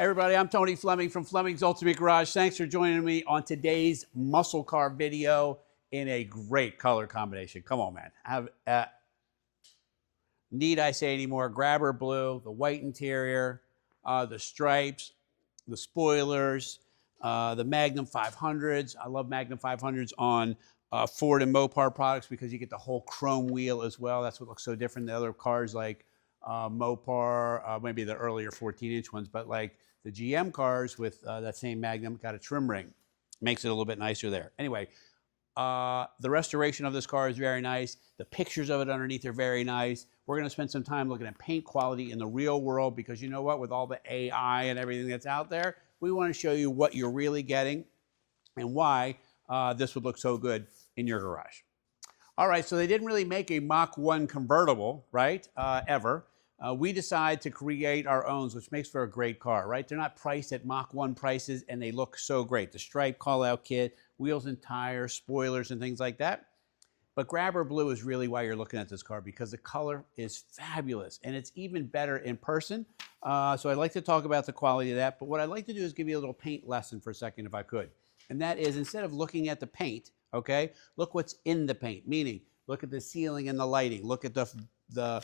Everybody, I'm Tony Fleming from Fleming's Ultimate Garage. Thanks for joining me on today's muscle car video in a great color combination. Come on, man. Need I say any more? Grabber blue, the white interior, the stripes, the spoilers, the Magnum 500s. I love Magnum 500s on Ford and Mopar products because you get the whole chrome wheel as well. That's what looks so different than other cars like Mopar, maybe the earlier 14-inch ones, but like the GM cars with that same Magnum got a trim ring. Makes it a little bit nicer there. Anyway, the restoration of this car is very nice. The pictures of it underneath are very nice. We're going to spend some time looking at paint quality in the real world because you know what? With all the AI and everything that's out there, we want to show you what you're really getting and why this would look so good in your garage. All right, so they didn't really make a Mach 1 convertible, right, ever. We decide to create our own, which makes for a great car, right? They're not priced at Mach 1 prices, and they look so great. The stripe call-out kit, wheels and tires, spoilers, and things like that. But Grabber Blue is really why you're looking at this car because the color is fabulous, and it's even better in person. So I'd like to talk about the quality of that, but what I'd like to do is give you a little paint lesson for a second, if I could. And that is, instead of looking at the paint, okay, look what's in the paint, meaning look at the ceiling and the lighting, look at the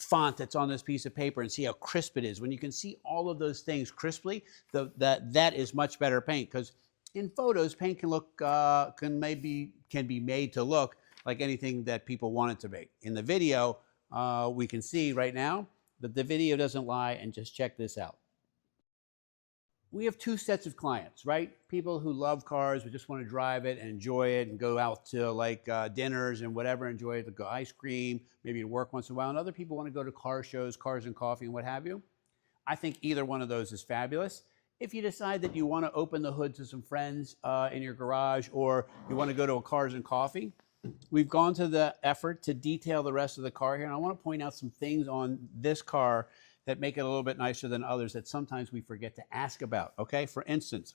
font that's on this piece of paper and see how crisp it is. When you can see all of those things crisply, that is much better paint because in photos, paint can look can be made to look like anything that people want it to be. In the video, we can see right now that the video doesn't lie, and just check this out. We have two sets of clients, right? People who love cars, who just want to drive it and enjoy it and go out to like dinners and whatever, enjoy it, to go ice cream, maybe to work once in a while. And other people want to go to car shows, cars and coffee and what have you. I think either one of those is fabulous. If you decide that you want to open the hood to some friends in your garage, or you want to go to a cars and coffee, we've gone to the effort to detail the rest of the car here. And I want to point out some things on this car that make it a little bit nicer than others that sometimes we forget to ask about, okay? For instance,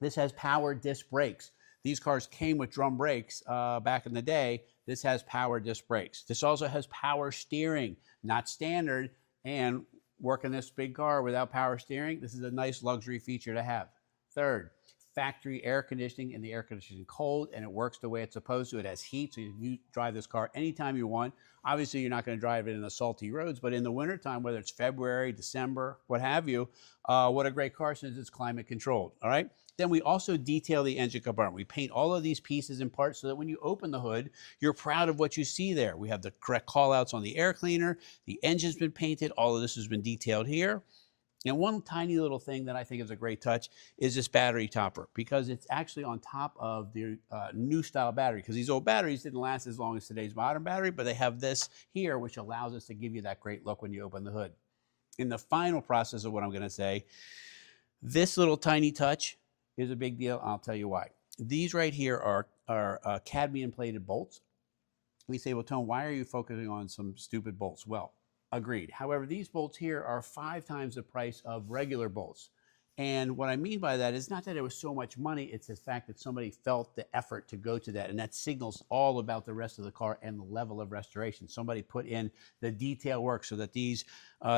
this has power disc brakes. These cars came with drum brakes back in the day. This has power disc brakes. This also has power steering, not standard, and working this big car without power steering, this is a nice luxury feature to have. Third, factory air conditioning, and the air conditioning cold, and it works the way it's supposed to. It has heat, so you can drive this car anytime you want. Obviously, you're not going to drive it in the salty roads, but in the wintertime, whether it's February, December, what have you, what a great car since it's climate controlled, all right? Then we also detail the engine compartment. We paint all of these pieces and parts so that when you open the hood, you're proud of what you see there. We have the correct call-outs on the air cleaner. The engine's been painted. All of this has been detailed here. And one tiny little thing that I think is a great touch is this battery topper, because it's actually on top of the new style battery, because these old batteries didn't last as long as today's modern battery, but they have this here, which allows us to give you that great look when you open the hood. In the final process of what I'm going to say, this little tiny touch is a big deal. I'll tell you why. These right here are cadmium plated bolts. We say, well, Tone, why are you focusing on some stupid bolts? Well, agreed. However, these bolts here are 5 times the price of regular bolts. And what I mean by that is not that it was so much money, it's the fact that somebody felt the effort to go to that. And that signals all about the rest of the car and the level of restoration. Somebody put in the detail work so that these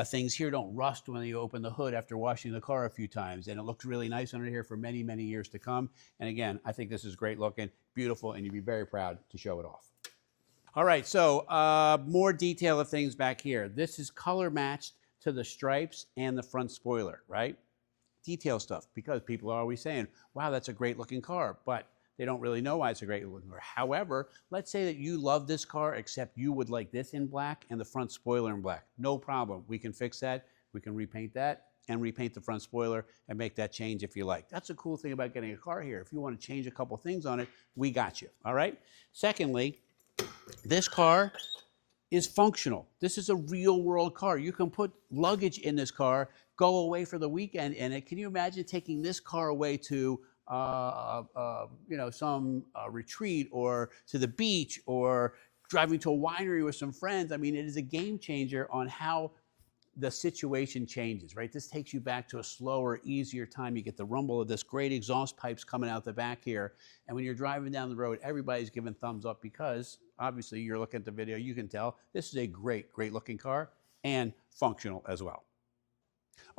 things here don't rust when you open the hood after washing the car a few times. And it looks really nice under here for many, many years to come. And again, I think this is great looking, beautiful, and you'd be very proud to show it off. All right, so more detail of things back here. This is color matched to the stripes and the front spoiler, right? Detail stuff, because people are always saying, wow, that's a great looking car, but they don't really know why it's a great looking car. However, let's say that you love this car, except you would like this in black and the front spoiler in black. No problem, we can fix that. We can repaint that and repaint the front spoiler and make that change if you like. That's a cool thing about getting a car here. If you want to change a couple things on it, we got you, all right? Secondly, this car is functional. This is a real world car. You can put luggage in this car, go away for the weekend in it. Can you imagine taking this car away to some retreat or to the beach or driving to a winery with some friends? I mean, it is a game changer on how the situation changes, right? This takes you back to a slower, easier time. You get the rumble of this great exhaust pipes coming out the back here. And when you're driving down the road, everybody's giving thumbs up because obviously you're looking at the video, you can tell this is a great, great looking car and functional as well.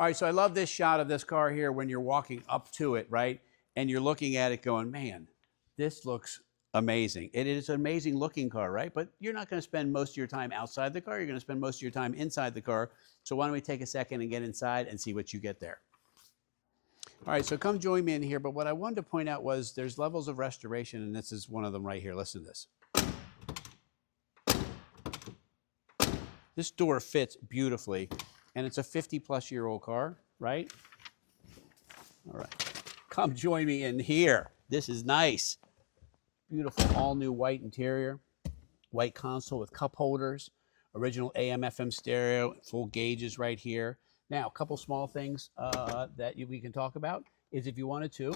All right, so I love this shot of this car here when you're walking up to it, right? And you're looking at it going, man, this looks amazing. It is an amazing looking car, right? But you're not going to spend most of your time outside the car. You're going to spend most of your time inside the car. So why don't we take a second and get inside and see what you get there. All right, so come join me in here. But what I wanted to point out was there's levels of restoration, and this is one of them right here. Listen to this. This door fits beautifully, and it's a 50-plus-year-old car, right? All right, come join me in here. This is nice. Beautiful all-new white interior, white console with cup holders, original AM/FM stereo, full gauges right here. Now, a couple small things that we can talk about is if you wanted to,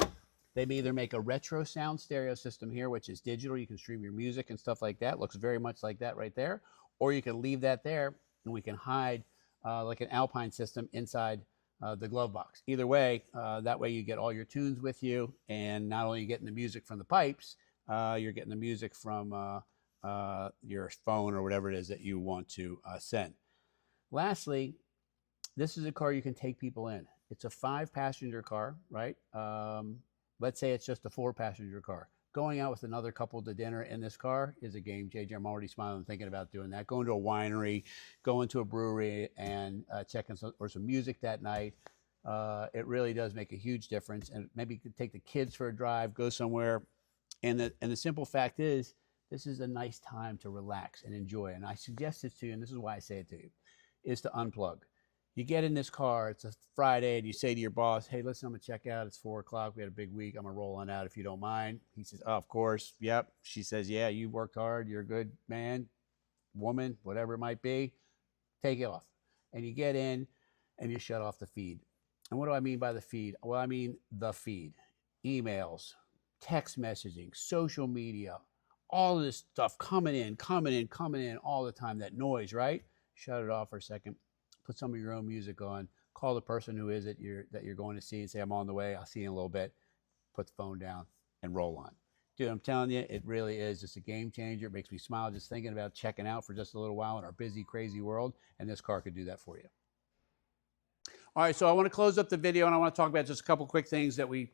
they may either make a retro sound stereo system here, which is digital. You can stream your music and stuff like that. Looks very much like that right there. Or you can leave that there, and we can hide like an Alpine system inside the glove box. Either way, that way you get all your tunes with you, and not only are you getting the music from the pipes, you're getting the music from your phone or whatever it is that you want to send. Lastly, this is a car you can take people in. It's a 5-passenger car, right? Let's say it's just a 4-passenger car. Going out with another couple to dinner in this car is a game changer. I'm already smiling thinking about doing that. Going to a winery, going to a brewery, and checking some music that night. It really does make a huge difference. And maybe you could take the kids for a drive, go somewhere. And the simple fact is, this is a nice time to relax and enjoy. And I suggest this to you, and this is why I say it to you, is to unplug. You get in this car, it's a Friday, and you say to your boss, hey, listen, I'm going to check out. It's 4 o'clock. We had a big week. I'm going to roll on out if you don't mind. He says, oh, of course. Yep. She says, yeah, you worked hard. You're a good man, woman, whatever it might be. Take it off. And you get in, and you shut off the feed. And what do I mean by the feed? Well, I mean the feed. Emails, text messaging, social media, all of this stuff coming in all the time. That noise, right? Shut it off for a second. Put some of your own music on. Call the person who is it that you're going to see and say, I'm on the way. I'll see you in a little bit. Put the phone down and roll on. Dude, I'm telling you, it really is just a game changer. It makes me smile just thinking about checking out for just a little while in our busy, crazy world. And this car could do that for you. All right, so I want to close up the video, and I want to talk about just a couple quick things that we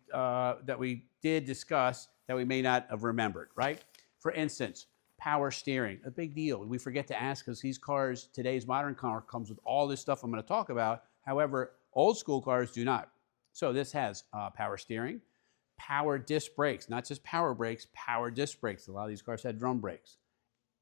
did discuss that we may not have remembered, right? For instance, power steering, a big deal. We forget to ask because these cars, today's modern car comes with all this stuff I'm going to talk about. However, old school cars do not. So this has power steering, power disc brakes, not just power brakes, power disc brakes. A lot of these cars had drum brakes.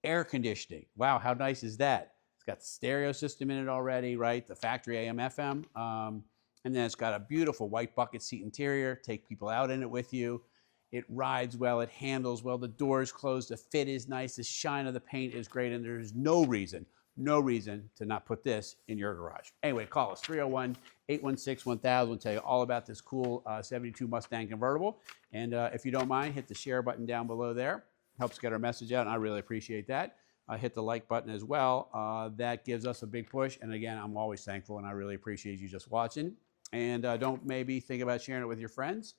Air conditioning. Wow, how nice is that? It's got the stereo system in it already, right? The factory AM/FM. And then it's got a beautiful white bucket seat interior. Take people out in it with you. It rides well, it handles well, the doors closed, the fit is nice, the shine of the paint is great, and there's no reason to not put this in your garage. Anyway, call us, 301-816-1000. We'll tell you all about this cool 72 Mustang convertible. And if you don't mind, hit the share button down below there. Helps get our message out, and I really appreciate that. Hit the like button as well. That gives us a big push. And again, I'm always thankful, and I really appreciate you just watching. And don't maybe think about sharing it with your friends.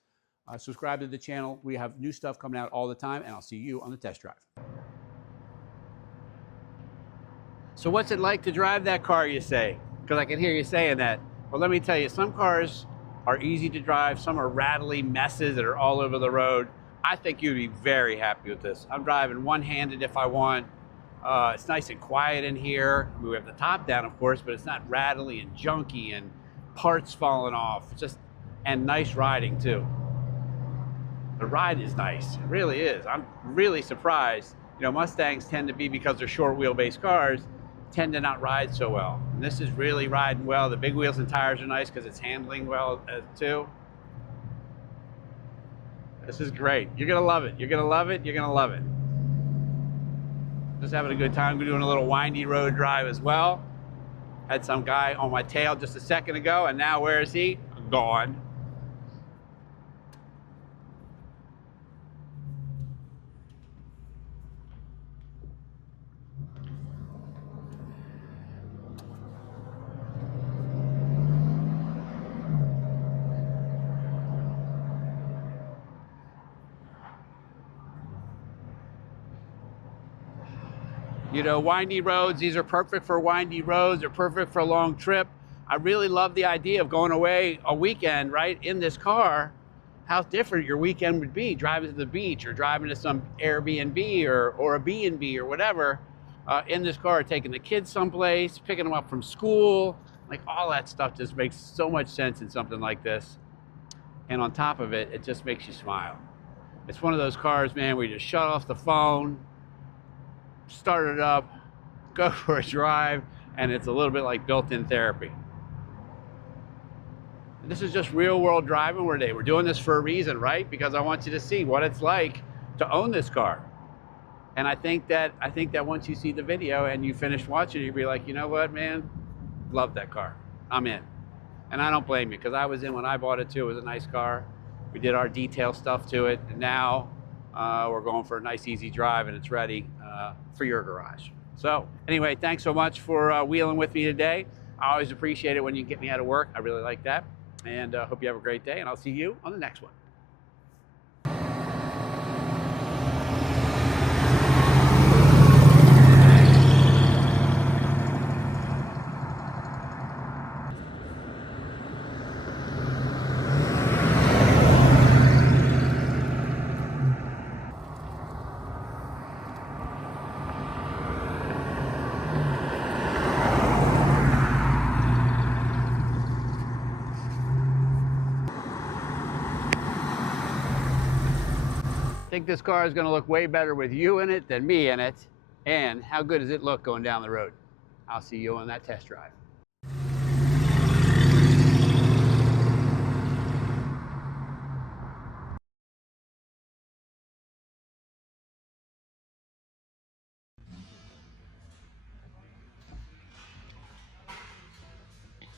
Subscribe to the channel. We have new stuff coming out all the time, and I'll see you on the test drive. So what's it like to drive that car, you say? Because I can hear you saying that. Well, let me tell you, some cars are easy to drive. Some are rattly messes that are all over the road. I think you'd be very happy with this. I'm driving one-handed if I want. It's nice and quiet in here. We have the top down, of course, but it's not rattly and junky and parts falling off. It's just, and nice riding, too. The ride is nice, it really is. I'm really surprised. You know, Mustangs tend to be, because they're short wheelbase cars, tend to not ride so well. And this is really riding well. The big wheels and tires are nice because it's handling well too. This is great. You're gonna love it. You're gonna love it. You're gonna love it. Just having a good time. We're doing a little windy road drive as well. Had some guy on my tail just a second ago, and now where is he? Gone. You know, windy roads, these are perfect for windy roads. They're perfect for a long trip. I really love the idea of going away a weekend, right, in this car. How different your weekend would be driving to the beach or driving to some Airbnb or a B&B or whatever in this car, taking the kids someplace, picking them up from school. Like, all that stuff just makes so much sense in something like this. And on top of it, it just makes you smile. It's one of those cars, man, where you just shut off the phone, start it up, go for a drive, and it's a little bit like built-in therapy. This is just real world driving today. We're doing this for a reason, right? Because I want you to see what it's like to own this car. And I think that once you see the video and you finish watching it, you'll be like, you know what, man? Love that car. I'm in. And I don't blame you, because I was in when I bought it too. It was a nice car. We did our detail stuff to it. And now we're going for a nice, easy drive, and it's ready for your garage. So anyway, thanks so much for wheeling with me today. I always appreciate it when you get me out of work. I really like that. And hope you have a great day, and I'll see you on the next one. I think this car is going to look way better with you in it than me in it. And how good does it look going down the road? I'll see you on that test drive.